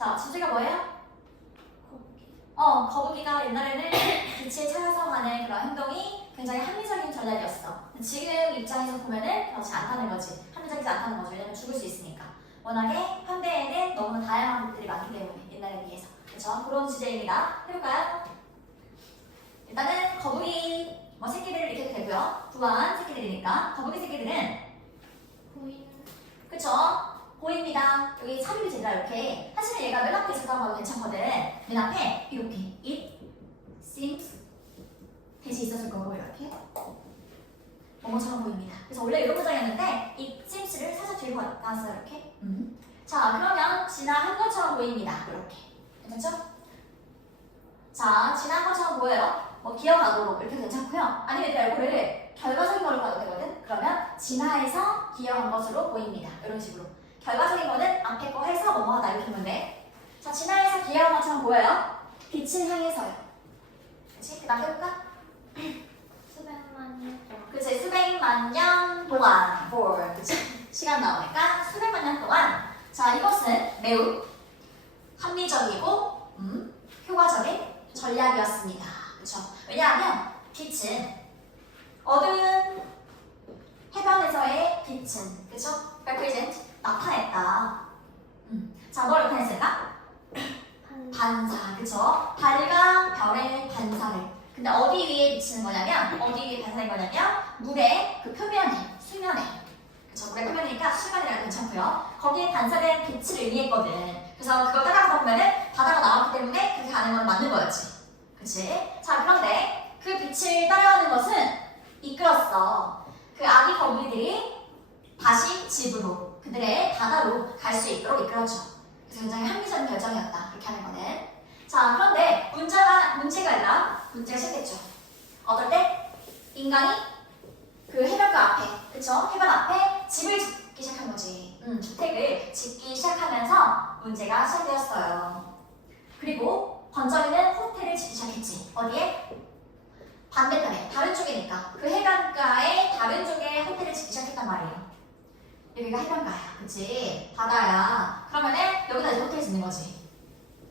자, 주제가 뭐예요? 거북이가 옛날에는 빛을 찾아서 가는 그런 행동이 굉장히 합리적인 전략이었어. 지금 입장에서 보면은 그렇지 않다는 거지. 합리적이지 않다는 거죠. 왜냐면 죽을 수 있으니까. 워낙에 현대에는 너무나 다양한 것들이 많기 때문에 옛날에 비해서. 그렇죠? 그런 주제입니다. 해볼까요? 일단은 거북이 새끼들을 익혀도 되고요. 부화한 새끼들이니까 거북이 새끼들은 그쵸? 보입니다. 여기 삽입이 제대로 이렇게 사실은 얘가 맨 앞에 있었다고 봐도 괜찮거든. 맨 앞에 이렇게 it seems 대시 있었을 거고 이렇게 뭐뭐처럼 보입니다. 그래서 원래 이런 문장이었는데 it seems를 살짝 뒤로 나왔어요. 이렇게 자 그러면 지나한 것처럼 보입니다. 이렇게 괜찮죠? 자 지나한 것처럼 보여요. 기어가도록 이렇게 괜찮고요. 아니면 이거를 결과적인 걸로 봐도 되거든. 그러면 진화해서 기어간 것으로 보입니다. 이런 식으로 결과적인 거는 앞에 거 해서 뭐뭐하다 이렇게 하면 돼. 자 진화해서 기어간 것처럼 보여요. 빛을 향해서요. 그치? 그 다음 해볼까? 수백만 년 동안. 그치? 수백만 년 동안 for 그치? 시간 나오니까 수백만 년 동안 자 이것은 매우 합리적이고 효과적인 전략이었습니다. 그쵸? 왜냐하면 빛은 어두운 해변에서의 빛은 그쵸? represent 나타냈다. 자, 뭘 나타냈을까? 반사, 그쵸? 달과 별의 반사를. 근데 어디 위에 비치는 거냐면, 어디 위에 반사인 거냐면, 물의 그 표면에, 수면에. 그쵸? 물의 표면이니까 수면이라도 괜찮고요. 거기에 반사된 빛을 의미했거든. 그래서 그걸 따라가다 보면은 바다가 나왔기 때문에 그렇게 가는 건 맞는 거였지. 그치? 자, 그런데 그 빛을 따라가는 것은 이끌었어. 그 아기 거북이들이 다시 집으로 그들의 바다로 갈 수 있도록 이끌었죠. 그래서 굉장히 합리적인 결정이었다. 그렇게 하는 거는. 자, 그런데 문제가 시작됐죠. 어떨 때? 인간이 그 해변가 앞에, 그쵸? 해변 앞에 집을 짓기 시작한 거지. 주택을 짓기 시작하면서 문제가 시작되었어요. 그리고 번쩍이는 호텔을 짓기 시작했지. 어디에? 반대편에, 다른 쪽이니까. 그 해변가의 다른 쪽에 호텔을 짓기 시작했단 말이에요. 여기가 해변가야, 그치? 바다야. 그러면은 여기다 이제 호텔 짓는 거지.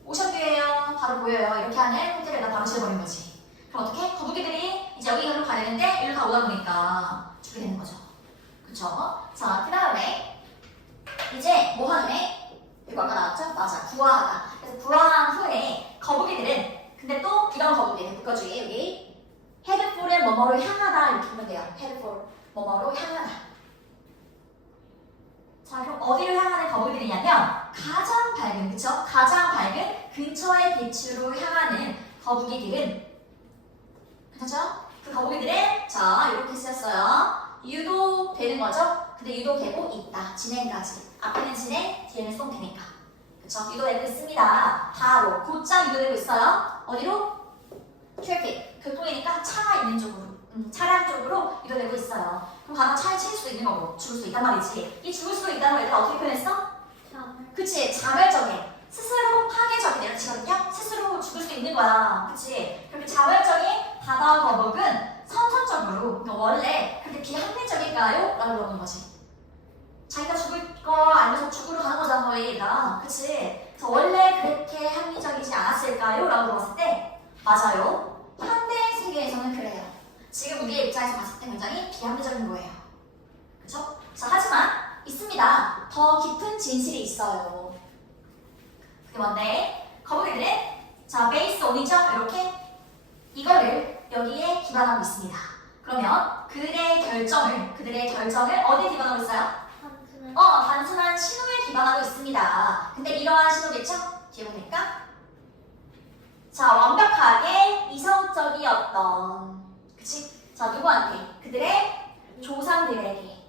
오션뷰예요, 바로 보여요. 이렇게 하는 호텔에다 바로 지어버린 거지. 그럼 어떻게? 거북이들이 이제 여기로 가야 되는데 이리로 다 오다 보니까 죽게 되는 거죠. 그쵸? 자, 그 다음에 이제 뭐 하는 애? 이거 아까 나왔죠? 맞아, 부화하다. 그래서 부화한 후에 거북이들은 근데 또 이런 거북이들 묶어주기 여기 head for은 뭐뭐로 향하다 이렇게 보면 돼요. head for 뭐뭐로 향하다. 자, 그럼 어디로 향하는 거북이들이냐면 가장 밝은, 그쵸? 가장 밝은 근처의 빛으로 향하는 거북이들은 괜찮죠? 그 거북이들은 자, 이렇게 쓰였어요. 유도되는 거죠? 근데 유도되고 있다. 진행까지. 앞에는 진행, 뒤에는 송되니까. 그쵸? 유도되고 있습니다. 바로 곧장 유도되고 있어요. 어디로? 트래픽. 교통이니까 차가 있는 쪽으로. 차량 쪽으로 유도되고 있어요. 그럼 가다 차에 치일 수도 있는 거고 죽을 수도 있단 말이지. 이 죽을 수도 있다는 걸 얘들아 어떻게 표현했어? 그치, 자멸적인. 스스로 파괴적인 내려치거든요. 스스로 죽을 수도 있는 거야. 그치? 그렇게 자멸적인 바다 거북은 선천적으로 그러니까 원래 그렇게 비합리적일까요? 라고 물어보는 거지. 자기가 죽을 거 알면서 죽으러 가는 거잖아 거의 얘들아. 그치? 그래서 원래 그렇게 합리적이지 않았을까요? 라고 물어봤을 때 맞아요. 현대 세계에서는 그래요. 지금 우리의 입장에서 봤을 때 굉장히 비합리적인 거예요. 그쵸? 자, 하지만 있습니다. 더 깊은 진실이 있어요. 그게 뭔데? 거북이들은 자, 베이스 온이죠? 이렇게 이거를 여기에 기반하고 있습니다. 그러면 그들의 결정을 어디에 기반하고 있어요? 단순한 신호에 기반하고 있습니다. 근데 이러한 신호겠죠? 뒤에 보니까 자, 완벽하게 이성적이었던 그치? 자, 누구한테? 그들의 조상들에게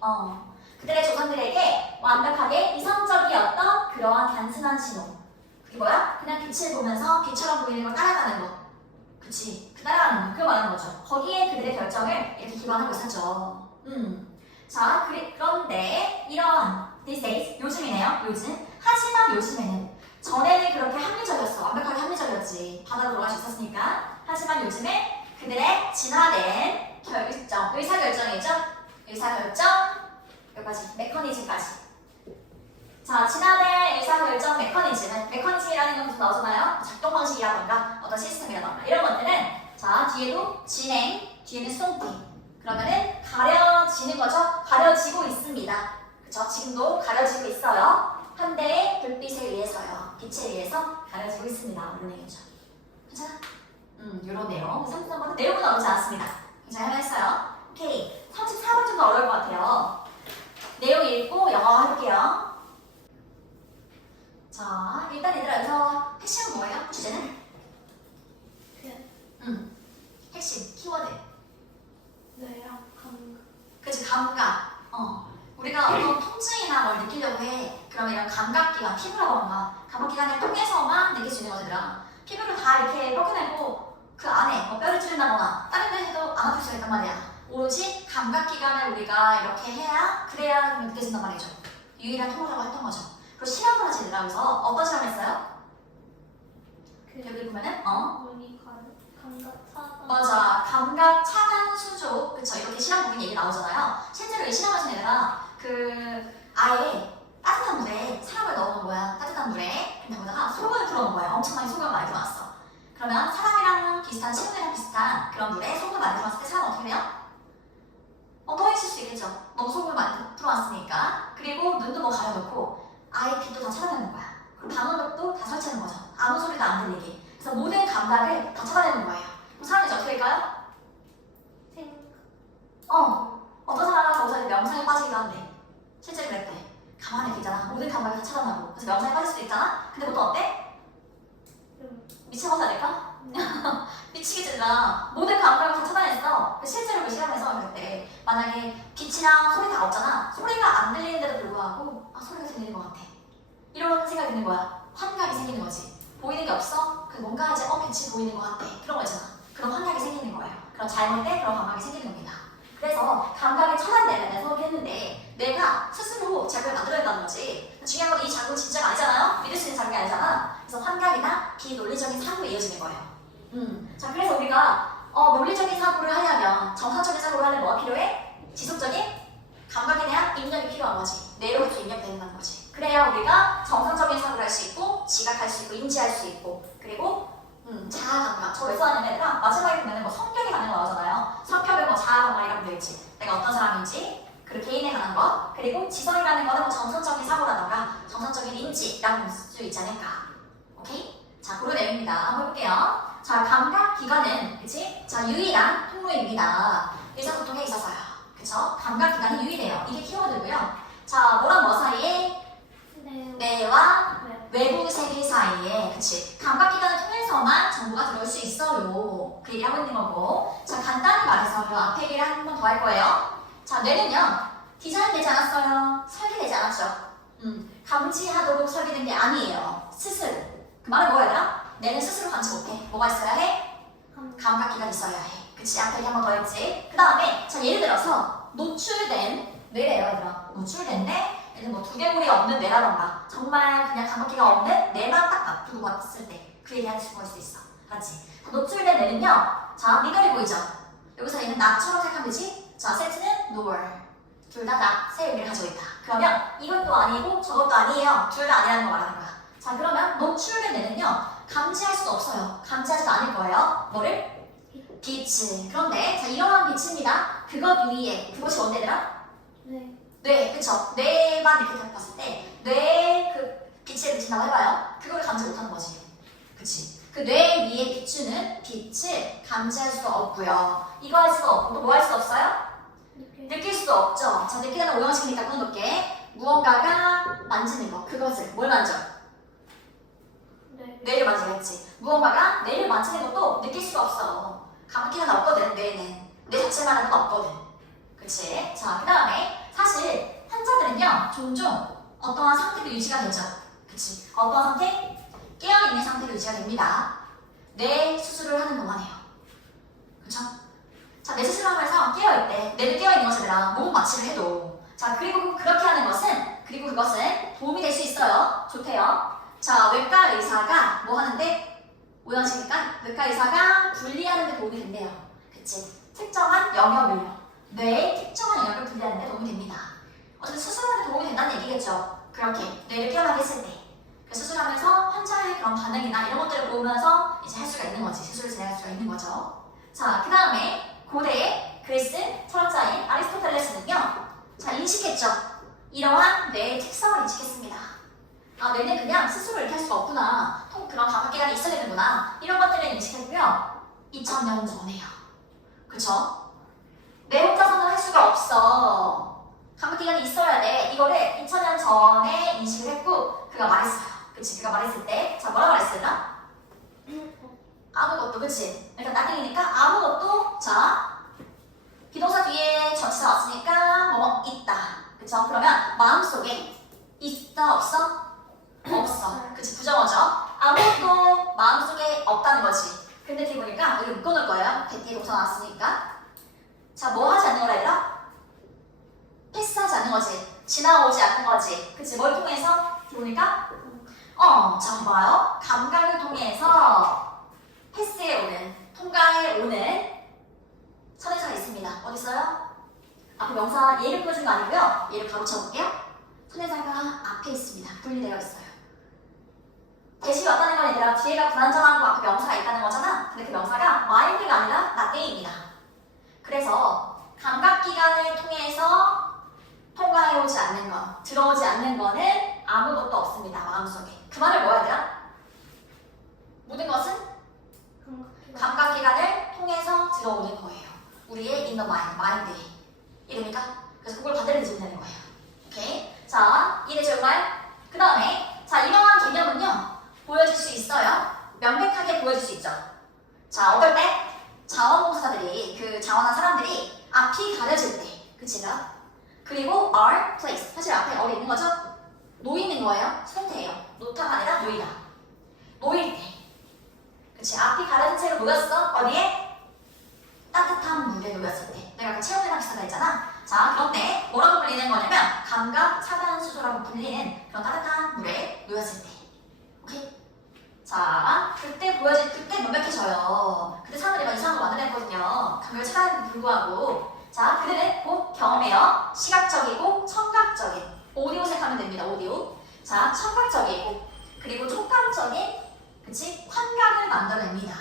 그들의 조상들에게 완벽하게 이성적이었던 그러한 단순한 신호. 그게 뭐야? 그냥 빛을 보면서 빛처럼 보이는 걸 따라가는 거. 그치? 그 따라가는 거. 그거 말하는 거죠. 거기에 그들의 결정을 이렇게 기반하고 있었죠. 자, 그런데 이런 these days, 요즘이네요. 요즘. 하지만 요즘에는 전에는 그렇게 합리적이었어. 완벽하게 합리적이었지. 바다로 들어갈 수 있었으니까. 하지만 요즘에 그들의 진화된 의사결정이죠. 의사결정, 여기까지, 메커니즘까지. 자, 진화된 의사결정 메커니즘이라는 건 무슨 나오잖아요? 작동 방식이라던가 어떤 시스템이라던가 이런 것들은 자, 뒤에도 진행, 뒤에는 쏜팅. 그러면은 가려지는 거죠? 가려지고 있습니다. 그쵸? 지금도 가려지고 있어요. 한 대의 불빛에 의해서요. 빛에 의해서 가려지고 있습니다. 이런 얘기죠. 괜찮아? 요런 내용. 33번은 내용은 어렵지 않습니다. 굉장히 할만했어요. 오케이. 34번 좀 더 어려울 것 같아요. 내용 읽고 영어 해볼게요. 자, 일단 얘들아 여기서 핵심은 뭐예요? 주제는? 핵심, 키워드. 뇌랑 감각. 그치, 감각. 우리가 어떤 통증이나 뭘 느끼려고 해. 그러면 이런 감각기관, 피부라던가 감각기관을 통해서만 느낄 수 있는 것들이라 피부를 다 이렇게 뻗어내고 그 안에 뭐 뼈를 찌른다거나 다른 데 해도 안 아플 수가 있단 말이야. 오로지 감각기관을 우리가 이렇게 해야 그래야 느껴진단 말이죠. 유일한 통로라고 했던 거죠. 그리고 실험을 하지 얘들아. 그래서 어떤 실험 했어요? 여기 보면은 눈이 감각 차단. 맞아. 감각 차단 수조. 그쵸. 이렇게 실험 보면 얘기 나오잖아요. 실제로 이 실험에서 얘들아 아예 따뜻한 물에 사람을 넣어놓은 거야. 따뜻한 물에. 근데 거기다가 소금을 풀어놓은 거야. 엄청나게 소금을 많이 들어놨어. 그러면 사람이랑 비슷한 친구들이랑 비슷한 그런 물에 소금을 많이 들어놨을 때 사람은 어떻게 돼요? 떠 있을 수 있겠죠. 너무 소금을 많이 들어놨으니까. 그리고 눈도 뭐 가려놓고 아예 빛도 다 차단하는 거야. 그리고 방음벽도 다 설치하는 거죠. 아무 소리도 안 들리게. 그래서 모든 감각을 다 차단하는 거예요. 그럼 사람이 이제 어떻게 될까요? 어떤 사람은 거기서 이제 명상에 빠지기도 한대. 실제 그랬대. 가만히 이렇게 있잖아. 모든 감각을 다 차단하고. 그래서 명상에 빠질 수도 있잖아. 근데 보통 어때? 미쳐버려야 될까? 미치겠지, 나. 모든 감각을 다 차단했어. 실제로 그 실험에서 그랬대. 만약에 빛이랑 소리 다 없잖아. 소리가 안 들리는데도 불구하고 소리가 들리는 것 같아. 이런 생각이 드는 거야. 환각이 생기는 거지. 보이는 게 없어? 그 뭔가 이제 빛이 보이는 것 같아. 그런 거 있잖아. 그런 환각이 생기는 거예요. 그런 잘못된 그런 감각이 생기는 겁니다. 그래서 감각이 차단되면서 했는데 내가 스스로 자극을 만들어낸다는 거지. 중요한 건 이 자극은 진짜가 아니잖아요. 믿을 수 있는 자극이 아니잖아. 그래서 환각이나 비논리적인 사고에 이어지는 거예요. 자, 그래서 우리가 논리적인 사고를 하려면 정상적인 사고를 하려면 뭐가 필요해? 지속적인 감각에 대한 입력이 필요한 거지. 뇌로 계속 입력이 된다는 거지. 그래야 우리가 정상적인 사고를 할 수 있고 지각할 수 있고 인지할 수 있고 그리고 자아감각. 저 왜 써왔냐면 얘들아 마지막에 보면 뭐 성격이 가는 거 나오잖아요. 성격을 뭐 자아감각이라고 되어 있지. 내가 어떤 사람인지 그리고 개인에 관한 것 그리고 지성이라는 거는 뭐 정상적인 사고라던가 정상적인 인지라고 볼 수 있지 않을까. 오케이? 자, 그런 내용입니다. 한번 해볼게요. 자, 감각 기관은 그치? 자, 유일한 통로입니다. 의사소통에 있어서요. 그쵸? 감각 기관이 유일해요. 이게 키워드고요. 자, 뭐랑 뭐 사이에? 뇌와 외부 세계 사이에, 그치? 감각기관을 통해서만 정보가 들어올 수 있어요. 그 얘기 하고 있는 거고. 자, 간단히 말해서 그 앞에 얘기를 한 번 더 할 거예요. 자, 뇌는요, 디자인되지 않았어요. 설계되지 않았죠. 감지하도록 설계된 게 아니에요. 스스로. 그 말은 뭐야? 뇌는 스스로 감지 못해. 뭐가 있어야 해? 감각기관이 있어야 해. 그치? 앞에 얘기 한 번 더 했지. 그 다음에, 자, 예를 들어서, 노출된 뇌래요, 얘들아. 노출된데, 얘는 뭐 두개골이 없는 뇌라던가 정말 그냥 감각기가 없는 뇌만 딱 두고 봤을 때 그 얘기할 수가 있을 수 있어. 알았지? 노출된 뇌는요. 자, 밑깔이 보이죠? 여기서 얘는 낮처럼 생각하면 되지? 자, 세트는 lower. 둘 다 낮, 세 의미를 가지고 있다. 그러면 이것도 아니고 저것도 아니에요. 둘 다 아니라는 거 말하는 거야. 자, 그러면 노출된 뇌는요. 감지할 수도 없어요. 감지하지도 않을 거예요. 뭐를? 빛을. 그런데 자, 이러한 빛입니다. 그것 위에 그것이 뭔데더라? 뇌, 그쵸? 뇌만 이렇게 봤을 때 뇌 그 빛을 비친다고 해봐요. 그걸 감지 못하는 거지. 그치? 그 뇌 위에 비추는 빛을 감지할 수도 없고요. 이거 할 수도 없고 또 뭐 할 수도 없어요? 느낄 수도 없죠. 자, 느끼는 오형식이니까 끊어놓게 무언가가 만지는 거. 그것을 뭘 만져? 뇌를 만지겠지. 무언가가 뇌를 만지는 것도 느낄 수가 없어. 감각기가 없거든, 뇌는. 뇌 자체만은 없거든. 그치? 자, 그 다음에 사실 환자들은요 종종 어떠한 상태로 유지가 되죠. 그치? 어떠한 상태? 깨어있는 상태로 유지가 됩니다. 뇌 수술을 하는 동안에요. 그쵸? 자, 뇌 수술하면서 깨어있대. 뇌도 깨어있는 것이라 몸 마취를 해도. 자, 그리고 그렇게 하는 것은 그것은 도움이 될 수 있어요. 좋대요. 자, 외과 의사가 뭐 하는데? 오형식이니까 외과 의사가 분리하는 데 도움이 된대요. 그치? 특정한 영역을요. 뇌의 특정한 영역을 분리하는 데 도움이 됩니다. 어쨌든 수술하는 데 도움이 된다는 얘기겠죠. 그렇게 뇌를 깨어나게 했을 때. 그 수술하면서 환자의 그런 반응이나 이런 것들을 보면서 이제 할 수가 있는 거지. 수술을 진행할 수가 있는 거죠. 자, 그 다음에 고대의 글쓴 철학자인 아리스토텔레스는요. 자, 인식했죠. 이러한 뇌의 특성을 인식했습니다. 아, 뇌는 그냥 스스로 이렇게 할 수가 없구나. 그런 감각기관이 있어야 되는구나. 이런 것들을 인식했고요. 2000년 전에요. 그쵸? 뇌 혼자서는 할 수가 없어. 감각기관이 있어야 돼. 이거를 2000년 전에 인식을 했고 그가 말했어요. 그치? 그가 말했을 때 자, 뭐라 말했을까? 아무것도, 그치? 일단 나띵이니까 아무것도. 자, 비동사 뒤에 전치사 왔으니까 뭐 있다. 그쵸? 그러면 마음속에 있어, 없어? 없어. 그치? 부정어죠? 아무것도 마음속에 없다는 거지. 근데 뒤에 보니까 여기 묶어놓을 거예요. 배 뒤에 동사 나왔으니까. 자, 뭐 하지 않는 거라 얘들아? 패스하지 않는 거지. 지나오지 않는 거지. 그치? 뭘 통해서? 보니까 자, 봐요. 감각을 통해서 패스해 오는, 통과해 오는 선행사가 있습니다. 어디 있어요? 앞에 명사 얘를 보여준 거 아니고요. 얘를 바로 쳐볼게요. 선행사가 앞에 있습니다. 분리되어 있어요. 대신이 왔다는 건 얘들아 뒤에가 불안정하고 앞에 명사가 있다는 거잖아. 근데 그 명사가 mind가 아니라 nothing입니다. 그래서 감각기관을 통해서 통과해오지 않는 것, 들어오지 않는 거는 아무것도 없습니다. 마음속에. 그 말을 뭐야 얘들아? 모든 것은 감각기관을 통해서 들어오는 거예요. 우리의 in the mind, mind에. 이해됩니까? 그래서 그걸 받아들이면 되는 거예요. 오케이? 자, 이해되죠 정말? 그 다음에 자, 이러한 개념은요 보여질 수 있어요. 명백하게 보여질 수 있죠. 자, 어떨 때? 자원봉사자들이, 그 자원한 사람들이 앞이 가려질 때, 그치가? 그리고 are placed. 사실 앞에 어디 있는 거죠? 놓이는 거예요. 상태예요. 놓다가 아니라 놓이다. 놓일 때. 그치? 앞이 가려진 채로 놓였어. 어디에? 따뜻한 물에 놓였을 때. 내가 아까 체온이랑 비슷하다 했잖아. 자, 그런 때 뭐라고 불리는 거냐면 감각 차단 수소라고 불리는 그런 따뜻한 물에 놓였을 때. 오케이? 자, 그때 명백해져요. 그때 사람들이 막 이상한 거 만들어냈거든요. 감각을 차단에도 불구하고. 자, 그들은 곧 경험해요. 시각적이고 청각적인. 오디오 색하면 됩니다. 오디오. 자, 청각적이고 그리고 촉감적인, 그치? 환각을 만들어냅니다.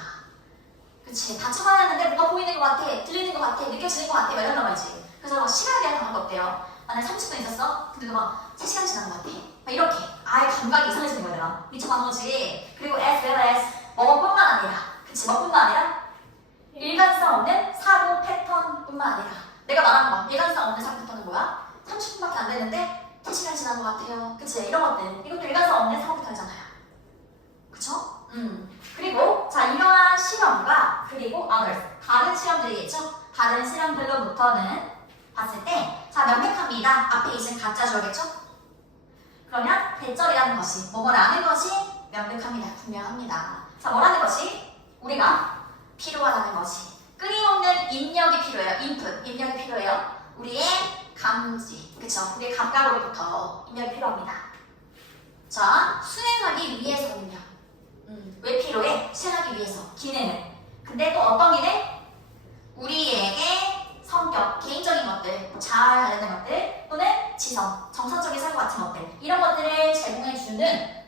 그치? 다 쳐다봤는데 뭐가 보이는 것 같아, 들리는 것 같아, 느껴지는 것 같아, 막 이런단 말이지. 그래서 막 시간에 대한 감각도 없대요. 만약에 30분 있었어? 근데 막 3시간 지난 것 같아. 막 이렇게 아예 감각이 이상해지는 거잖아. 미쳐가는 거지. 그리고 as well as 뭐뿐만 아니라, 그치? 뭐뿐만 아니라 일관성 없는 사고 패턴뿐만 아니라 내가 말한 거 일관성 없는 사고 패턴은 뭐야? 30분밖에 안 됐는데 3시간 지난 것 같아요. 그치? 이런 것들. 이것도 일관성 없는 사고 패턴이잖아요. 그쵸? 그리고 자, 이러한 실험과 그리고 others, 다른 실험들이겠죠? 다른 실험들로부터는 봤을 때 자, 명백합니다. 앞에 있은 가짜주어겠죠? 그러면 대절이라는 것이 뭐뭐라는 것이 명백합니다. 분명합니다. 자, 뭐라는 것이? 우리가 필요하다는 것이 끊임없는 입력이 필요해요. input, 입력이 필요해요. 우리의 감지, 그쵸? 우리의 감각으로부터 입력이 필요합니다. 자, 수행하기 위해서는요. 왜 필요해? 수행하기 위해서. 기능은. 근데 또 어떤 기능? 우리에게 성격, 개인적인 것들, 자아에 관련된 것들, 또는 지성, 정서적인 사고 같은 것들, 이런 것들을 제공해주는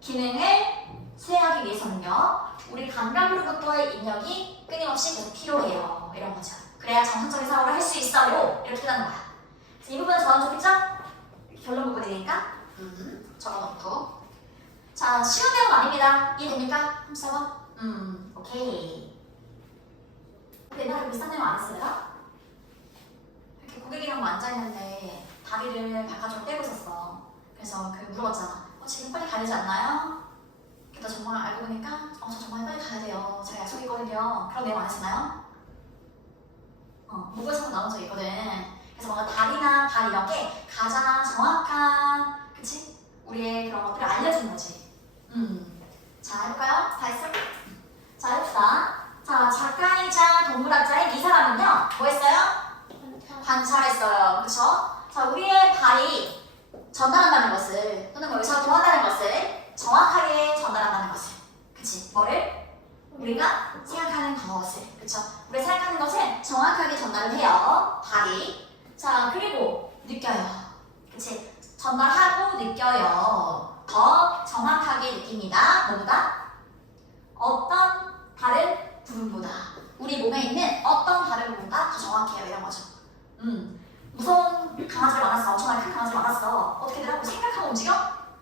기능을 수행하기 위해서는요, 우리 감각으로부터의 입력이 끊임없이 계속 필요해요. 이런 거죠. 그래야 정서적인 사고를 할 수 있어요. 이렇게 하는 거야. 그래서 이 부분은 적어놓겠죠? 결론 부분이니까 적어놓고. 자, 쉬운 내용 아닙니다. 이해됩니까? 한번 써봐. 오케이. 옛날에 비슷한 내용 안 했어요? 이렇게 고객이랑 뭐 앉아있는데 다리를 바깥으로 떼고 있었어. 그래서 그 물어봤잖아. 지금 빨리 가야 되지 않나요? 그래서 정말 알고 보니까 저 정말 빨리 가야 돼요. 제가 약속이 있거든요. 그런 내용 안 했었나요? 무거워서 나온 적이 있거든. 그래서 뭔가 다리나 발 이런 게 가장 정확한, 그치? 우리의 그런 것들을 알려주는 거지. 자, 해볼까요? 다 했어? 자, 해봅시다. 자, 작가이자 동물학자인 이 사람은요, 뭐 했어요? 관찰했어요. 그쵸? 자, 우리의 발이 전달한다는 것을, 또는 뭐 의사가 통한다는 것을 정확하게 전달한다는 것을. 그치? 뭐를? 우리가 생각하는 것을. 그쵸? 우리가 생각하는 것을 정확하게 전달을 해요. 발이. 자, 그리고 느껴요. 그치? 전달하고 느껴요. 더 정확하게 느낍니다. 뭐보다? 어떤 다른 부분보다. 우리 몸에 있는 어떤 다른 부분보다 더 정확해요. 이런 거죠. 무서운 강아지를 만났어. 엄청나게 큰 강아지를 만났어. 어떻게들 하고 생각하고 움직여?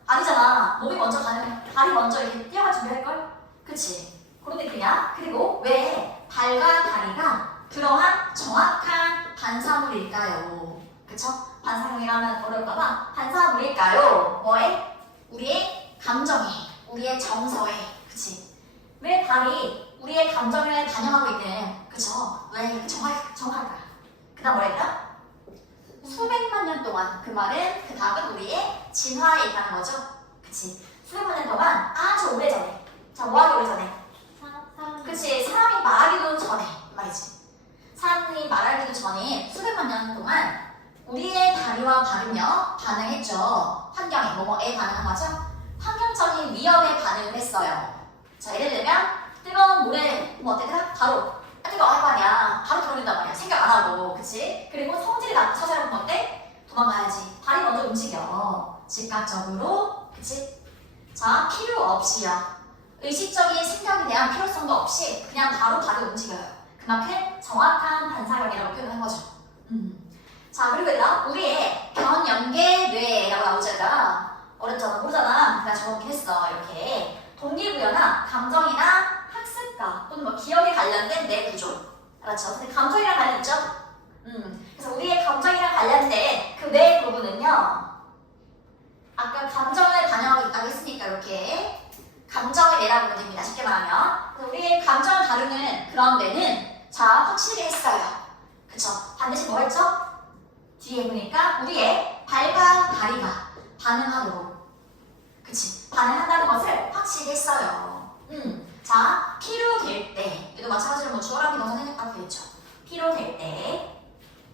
아니잖아. 몸이 먼저 가는, 발이 먼저 이렇게 뛰어갈 준비할걸? 그치? 그런 느낌이야. 그리고 왜 발과 다리가 그러한 정확한 반사물일까요? 그쵸? 반사물이라면 어려울까봐 반사물일까요? 뭐에? 우리의 감정에, 우리의 정서에. 그치? 왜 발이 우리의 감정을 반영하고 있는, 그쵸? 왜 이렇게 정확할까? 그 다음 뭐라 했다? 수백만 년 동안. 그 말은, 그 답은 우리의 진화에 있다는 거죠. 그치? 수백만 년 동안 아주 오래전에. 자, 뭐하기 오래전에? 그치? 사람이 말하기도 전에 말이지. 사람이 말하기도 전에 수백만 년 동안 우리의 다리와 발은요 반응했죠. 환경에 뭐뭐에 반응한 거죠. 환경적인 위협에 반응을 했어요. 자, 예를 들면 뜨거운 물에 뭐 어때더라? 바로 뜨거워 할 거 아니야. 바로 들어온단 말이야. 생각 안 하고. 그치? 그리고 성질이 나쁜 처자는 건데 도망가야지. 발이 먼저 움직여. 즉각적으로. 그치? 자, 필요 없이요. 의식적인 생각에 대한 필요성도 없이 그냥 바로 발이 움직여요. 그만큼 정확한 반사력이라고 표현한 거죠. 자, 그리고 얘들아, 우리의 변연계뇌라고 나오죠, 얘들아. 어렵잖아, 모르잖아. 그냥 적어놓긴 했어, 이렇게. 동기부여나 감정이나 학습과 또는 뭐 기억에 관련된 뇌 구조. 알았죠? 근데 감정이랑 관련 있죠? 그래서 우리의 감정이랑 관련된 그 뇌 부분은요. 아까 감정을 반영하고 있다고 했으니까 이렇게 감정의 뇌라고 보면 됩니다. 쉽게 말하면. 그래서 우리의 감정을 다루는 그런 뇌는 자, 확실히 했어요. 그쵸? 반드시 뭐 했죠? 뒤에 보니까 우리의 발과 다리가 반응하도록. 그치? 반응한다는 것을 확실히 했어요. 자, 필요될 때. 얘도 마찬가지로 뭐 주어랑 비동사 생각하면 되겠죠. 필요될 때.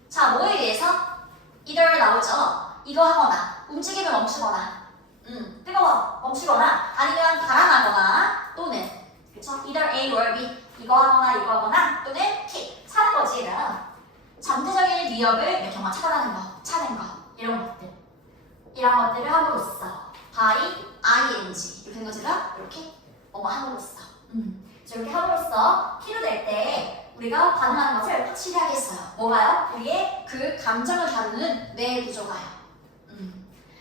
자, 뭐에 의해서? either 나오죠? 이거 하거나, 움직임을 멈추거나, 뜨거워, 멈추거나, 아니면 달아나거나, 또는, 그쵸? either A or B. 이거 하거나, 또는 K. 사는 거지, 얘들아. 잠재적인 위협을 몇 경우가 차단하는 거, 차는 거, 이런 것들. 이런 것들을 함으로써 by ing 이렇게 된 거지라 이렇게 뭐뭐 함으로써 이렇게 함으로써 필요될 때 우리가 반응하는 것을 확실히 하겠어요. 뭐가요? 우리의 그 감정을 다루는 뇌 구조가요.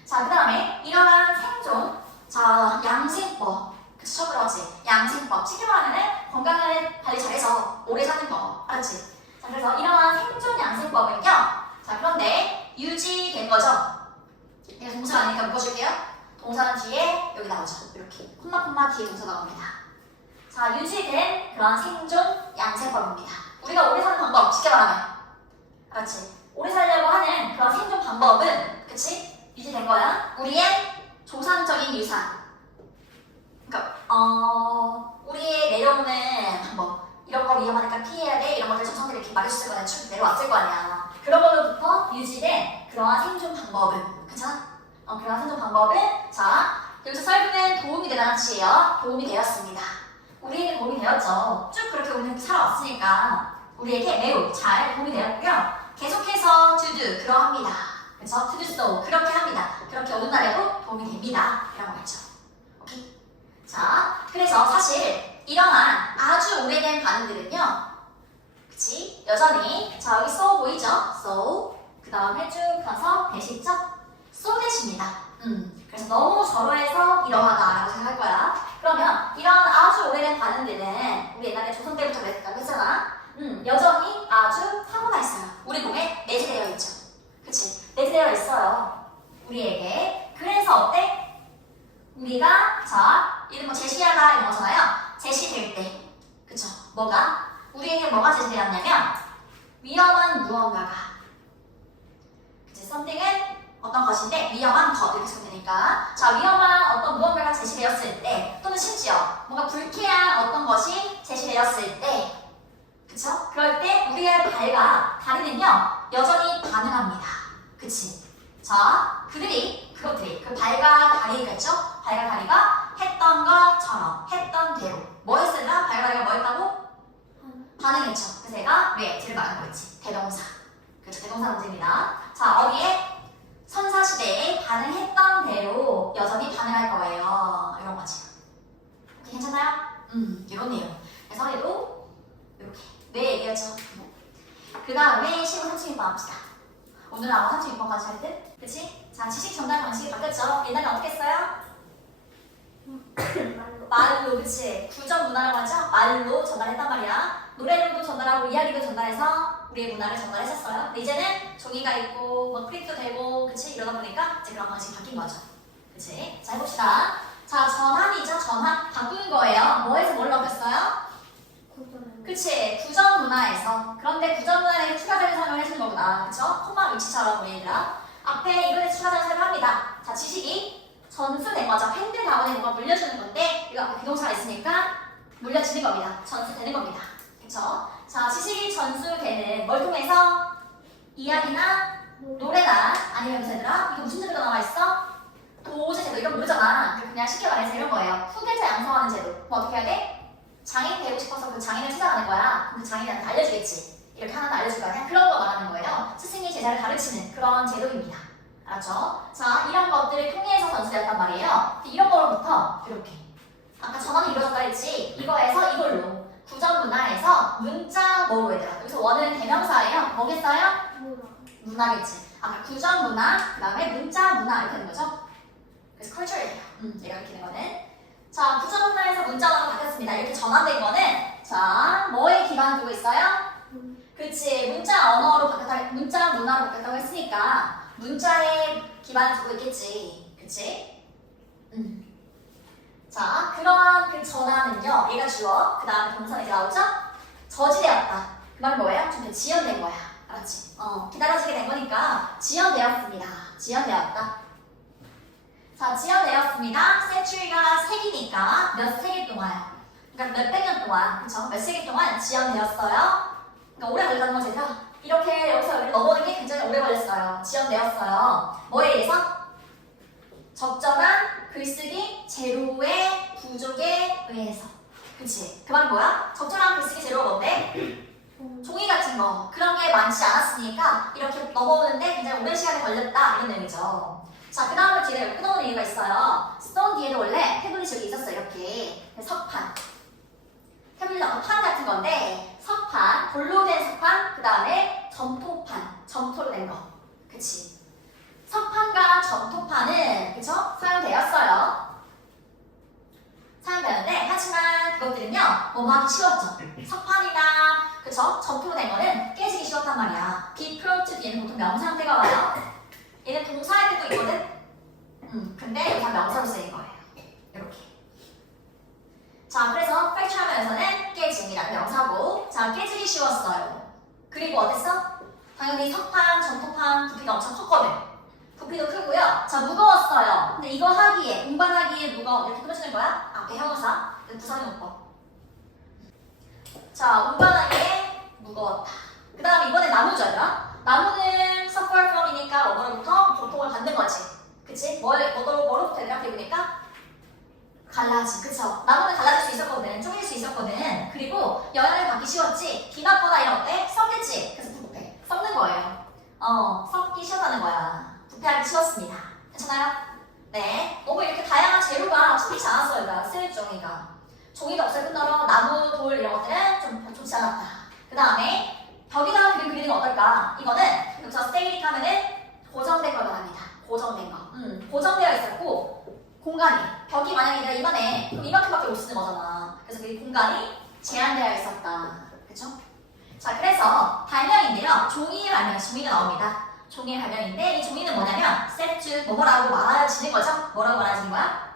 자, 그 다음에 이러한 생존, 자, 양생법. 그쵸? 그렇지. 양생법. 쉽게 말하면 건강을 관리 잘해서 오래 사는 거. 알았지? 자, 그래서 이러한 생존 양생법은요. 자, 그런데 유지된 거죠. 이거 동사가 아니니까 묶어줄게요. 동사는 뒤에 여기 나오죠. 이렇게 콤마 뒤에 동사 나옵니다. 자, 유지된 그런 생존 양생법입니다. 우리가 오래 사는 방법 쉽게 말하면, 그렇지? 오래 살려고 하는 그런 생존 방법은, 그치? 유지된 거야. 우리의 조상적인 유산. 그러니까 우리의 내려오는 방법. 이런 거 위험하니까 피해야 돼. 이런 것들 조상들이 이렇게 말해줬을 거냐, 쭉 내려왔을 거 아니야. 그런 걸로부터 유지된 그러한 생존 방법은, 괜찮아? 그러한 생존 방법은, 자, 여기서 설교는 도움이 되다는 뜻이에요. 도움이 되었습니다. 우리에게 도움이 되었죠. 쭉 그렇게 우리는 살아왔으니까 우리에게 매우 잘 도움이 되었고요. 계속해서 to do, 그러합니다. 그래서 to do so, 그렇게 합니다. 그렇게 오는 날에도 도움이 됩니다. 이런 거겠죠. 오케이? 자, 그래서 사실 이러한 아주 오래된 반응들은요. 그치? 여전히, 자, 여기 so 보이죠? so. 그 다음에 쭉 가서 대시죠? so 대십니다. 그래서 너무 절호해서 이러하다라고 생각할 거야. 그러면 이런 아주 오래된 반응들은 우리 옛날에 조선 때부터 그랬다고 했잖아. 여전히 아주 타고나 있어요. 우리 몸에 내재되어 있죠. 그치? 내재되어 있어요. 우리에게. 그래서 어때? 우리가 자, 이름 뭐 제시하다 이런 거잖아요. 제시될 때. 그쵸? 뭐가? 우리에게 뭐가 제시되었냐면 위험한 무언가가. 그치? something은 어떤 것인데 위험한 것 이렇게 쓰면 되니까 자 위험한 어떤 무언가가 제시되었을 때 또는 심지어 뭔가 불쾌한 어떤 것이 제시되었을 때 그쵸? 그럴 때 우리의 발과 다리는요 여전히 반응합니다. 그치? 자 그것들이 그 발과 다리겠죠? 발과 다리가 했던 것처럼 했던 대로 뭐 했을까? 발과 다리가 뭐 했다고? 반응했죠. 그래서 얘가 react를 말하는 거겠지. 대동사. 그렇죠? 대동사 문제입니다. 자 어디에? 선사시대에 반응했던 대로 여전히 반응할 거예요. 이런 거지. 오케이, 괜찮아요? 이런 내용. 그래서 얘도 이렇게. 네, 얘기했죠. 그 다음에 15, 36번 합시다. 오늘 아마 36번까지 할 듯? 그치? 자, 지식 전달 방식이 바뀌었죠? 옛날에 어떻게 했어요? 말로, 그치? 구전 문화라고 하죠? 말로 전달했단 말이야. 노래로도 전달하고 이야기도 전달해서 우리의 문화를 전달했었어요. 근데 이제는 종이가 있고 뭐 프린트도 되고 그치? 이러다 보니까 이제 그런 방식이 바뀐 거죠. 그치? 자, 해봅시다. 자, 전환이죠? 전환. 바꾸는 거예요. 뭐에서 뭘 넣었어요? 그치? 구전 문화에서. 그런데 구전 문화에 추가적인 설명을 해주는 거구나. 그쵸? 코마 위치처럼 우리 얘들아. 앞에 이거에 추가적인 설명합니다. 자, 지식이 전수된 거죠. 핸드 다운에 뭔가 물려주는 건데 이거 앞에 비동사가 있으니까 물려지는 겁니다. 전수되는 겁니다. 그쵸? 자, 지식이 전수되는 뭘 통해서? 이야기나 노래나 아니면 무슨 얘들아? 이거 무슨 제도가 나와 있어? 도제 제도 이런 거 모르잖아. 그냥 쉽게 말해서 이런 거예요. 후계자 양성하는 제도. 뭐 어떻게 해야 돼? 장인 되고 싶어서 그 장인을 찾아가는 거야. 근데 장인한테 알려주겠지. 이렇게 하나 알려줄 거 아니야? 그런 거 말하는 거예요. 스승이 제자를 가르치는 그런 제도입니다. 알았죠? 자, 이런 것들을 통해서 전수되었단 말이에요. 이런 거로부터 이렇게. 아까 전환이 이루어졌다 했지? 이거에서 이걸로. 구전 문화에서 문자 뭐로 얘들아? 여기서 원은 대명사예요. 뭐겠어요? 문화겠지. 아까 구전 문화, 그 다음에 문자 문화 이렇게 되는 거죠? 그래서 컬처예요. 얘가 이렇게 되는 거는. 자, 구전 문화에서 문자 문화로 바뀌었습니다. 이렇게 전환된 거는 자, 뭐에 기반 두고 있어요? 그치, 문자 언어로 바뀌었다, 문자 문화로 바뀌었다고 했으니까 문자에 기반 두고 있겠지. 그치? 자, 그러한 그 전환은요, 얘가 주어, 그 다음에 동사 이제 나오죠? 저지되었다. 그 말은 뭐예요? 좀 더 지연된 거야. 알았지? 기다려지게 된 거니까 지연되었습니다. 지연되었다. 자, 지연되었습니다. 센츄리가 세기니까 몇 세기 동안, 그러니까 몇백 년 동안, 그쵸? 몇 세기 동안 지연되었어요. 그러니까 오래 걸렸다는 거죠. 이렇게 여기서 여기를 넘어오는 게 굉장히 오래 걸렸어요. 지연되었어요. 뭐에 의해서? 적절한 글쓰기 재료의 부족에 의해서. 그치? 그 말은 뭐야? 적절한 글쓰기 재료가 뭔데? 종이 같은 거. 그런 게 많지 않았으니까 이렇게 넘어오는데 굉장히 오랜 시간이 걸렸다. 이런 내용이죠. 자, 그 다음에 뒤에 끊어오는 이유가 있어요. 스톤 뒤에도 원래 태블릿이 여기 있었어요. 이렇게. 석판. 태블릿 판 같은 건데 석판, 돌로 된 석판, 그 다음에 점토판, 점토로 된 거. 그치? 석판과 점토판은 그쵸? 사용되었어요. 사용되는데 하지만 그것들은요 뭐뭐 하기 쉬웠죠. 석판이나 그쵸? 점토로 된 거는 깨지기 쉬웠단 말이야. be proved to be 얘는 보통 명사형태가 와요. 얘는 동사할 때도 있거든. 근데 여기 다 명사로 쓰인 거예요. 이렇게. 자, 그래서 factual면에서는 깨집니다. 명사고. 자, 깨지기 쉬웠어요. 그리고 어땠어? 당연히 석판, 점토판 부피가 엄청 컸거든. 부피도 크고요. 자, 무거웠어요. 근데 이거 하기에, 운반하기에 이렇게 끊어지는 거야? 앞에 형용사, 부사는 문법. 자, 운반하기에 무거웠다. 그 다음에 이번에 나무죠, 얘들아. 나무는 suffer from이니까 어머로부터 고통을 받는 거지. 그치? 뭐로부터 얘들아? 보니까 갈라지. 그쵸? 나무는 갈라질 수 있었거든. 쪼갤 수 있었거든. 그리고 영향을 받기 쉬웠지. 비 맞거나 이런 때 썩겠지. 그래서 부패. 썩는 거예요. 썩기 쉬웠다는 거야. 부패하기 쉬웠습니다. 괜찮아요? 네. 너무 이렇게 다양한 재료가 숨기지 않았어요. 얘들아. 쓸 종이가. 종이가 없을 뿐더러 나무, 돌 이런 것들은 좀 좋지 않았다. 그 다음에 벽에다가 그리는 건 어떨까? 이거는 여기서 스테이릭 하면은 고정된 걸 말합니다. 고정된 거. 고정되어 있었고 공간이 벽이 만약에 이만해 그럼 이만큼밖에 못 쓰는 거잖아. 그래서 그 공간이 제한되어 있었다. 그쵸? 자, 그래서 발명인데요. 종이의 발명, 종이가 나옵니다. 종이의 발명인데 이 종이는 뭐냐면 set 뭐라고 말해지는 거죠? 뭐라고 말해지는 거야?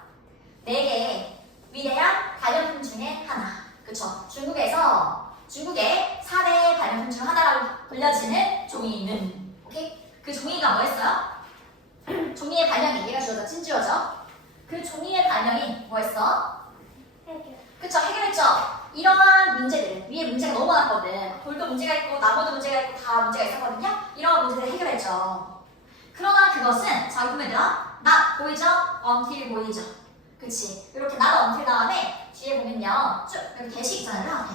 4개의 위대한 발명품 중에 하나. 그쵸? 중국의 4대 발명품 중 하나라고 불려지는 종이는. 오케이? 그 종이가 뭐였어요? 종이의 발명이 얘가 주어져 찐주어죠. 그 종이의 발명이 뭐였어? 해결. 그쵸, 해결했죠. 이러한 문제들 위에 문제가 너무 많았거든. 돌도 문제가 있고 나무도 문제가 있고 다 문제가 있었거든요. 이러한 문제들을 해결했죠. 그러나 그것은 자, 보면 얘들아 not 보이죠? until 보이죠? 그치? 이렇게 not until 다음에 뒤에 보면요 쭉 여기 대시 있잖아요. 앞에.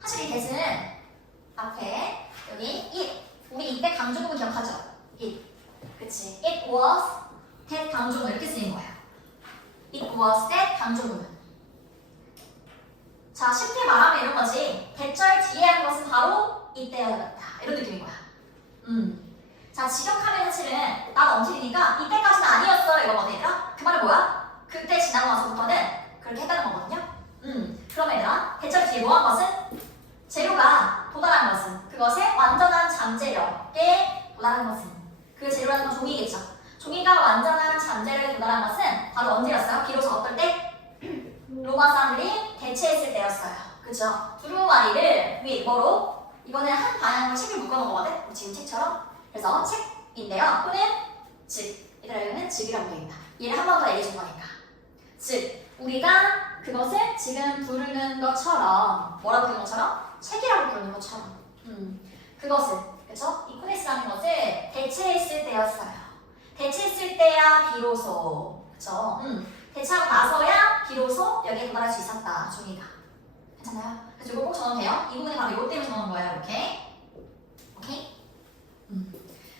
사실 이 대시는 앞에 여기 it 우리 이때 강조부분 기억하죠? it. 그치? It was that 강조문 이렇게 쓰인 거예요. It was that 강조문. 자, 쉽게 말하면 이런 거지. 대절 뒤에 하는 것은 바로 이때였다. 이런 느낌인 거야. 자, 직역하면 사실은 난 엄지리니까 이때까지는 아니었어 이거거든 얘들아. 그 말은 뭐야? 그때 지나고 나서부터는 그렇게 했다는 거거든요. 그러면 얘들아, 대절 뒤에 뭐 한 것은? 재료가 도달한 것은, 그것의 완전한 잠재력에 도달한 것은, 그 재료라는 건 종이겠죠. 종이가 완전한 잠재력에 도달한 것은 바로 언제였어요? 비로소 어떨 때? 로마 사람들이 대체했을 때였어요. 그죠? 두루마리를 위 뭐로? 이거는 한 방향으로 책을 묶어놓은 거거든? 지금 책처럼. 그래서 책인데요. 또는 즉, 얘들아 이거는 즉이라고 되겠다. 얘를 한 번 더 얘기해 줄 거니까. 즉, 우리가 그것을 지금 부르는 것처럼, 뭐라고 부르는 것처럼? 책이라고 부르는 것처럼. 그것을, 그쵸? 이 코네스라는 것을 대체했을 때였어요. 대체했을 때야 비로소, 그쵸? 대체하고 나서야 비로소 여기에 도달할 수 있었다, 종이가. 괜찮아요? 그래서 이거 꼭 적어도 돼요? 이 부분이 바로 이것 때문에 적는 거예요, 이렇게. 오케이?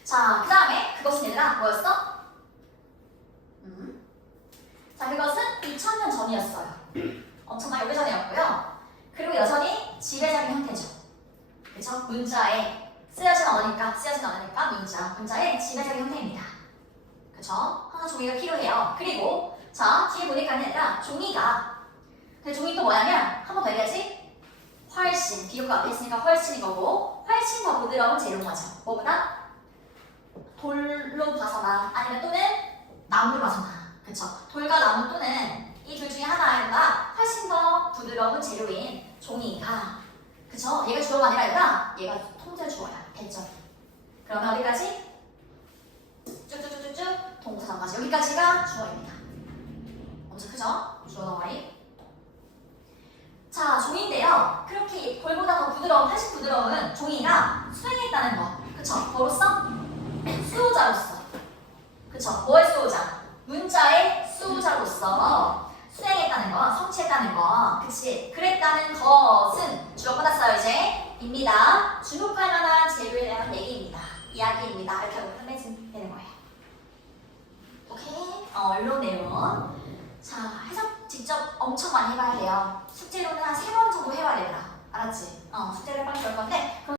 자, 그 다음에 그것은 얘들아 뭐였어? 자, 그것은 2000년 전이었어요. 엄청나게 오래전이었고요. 그리고 여전히 지배적인 형태죠. 그쵸? 문자에 쓰여진 언어니까 문자의 지배적인 형태입니다. 그쵸? 항상 종이가 필요해요. 그리고 자, 뒤에 보니까 얘들아 종이가, 근데 종이 또 뭐냐면 한 번 더 얘기하지? 훨씬, 비교가 앞에 있으니까 훨씬 이거고 훨씬 더 부드러운 재료인 거죠. 뭐보다? 돌로 봐서나 아니면 또는 나무로 봐서나. 그쵸? 돌과 나무 또는 이 둘 중에 하나가 훨씬 더 부드러운 재료인 종이가, 그쵸? 얘가 주어가 아니라 얘가 통째 주어야. 대절. 그러면 어디까지? 쭉쭉쭉쭉쭉 동사까지 여기까지가 주어입니다. 엄청 크죠? 주어 덩어리. 자, 종이인데요. 그렇게 돌보다 더 부드러운, 훨씬 부드러운 종이가 수행했다는 거. 그쵸? 뭐로써? 수호자로서. 그쵸? 뭐의 수호자? 문자의 수호자로서 수행했다는 거, 성취했다는 거. 그치? 그랬다는 것은 주어 끝났어요, 이제. 입니다. 주목할 만한 재료에 대한 얘기입니다. 이야기입니다. 이렇게 하고 끝내면 되는 거예요. 오케이? 이런 내용. 자, 해석 직접 엄청 많이 해봐야 돼요. 숙제로는 한 3번 정도 해와야 되더라. 알았지? 숙제를 빨리 볼 건데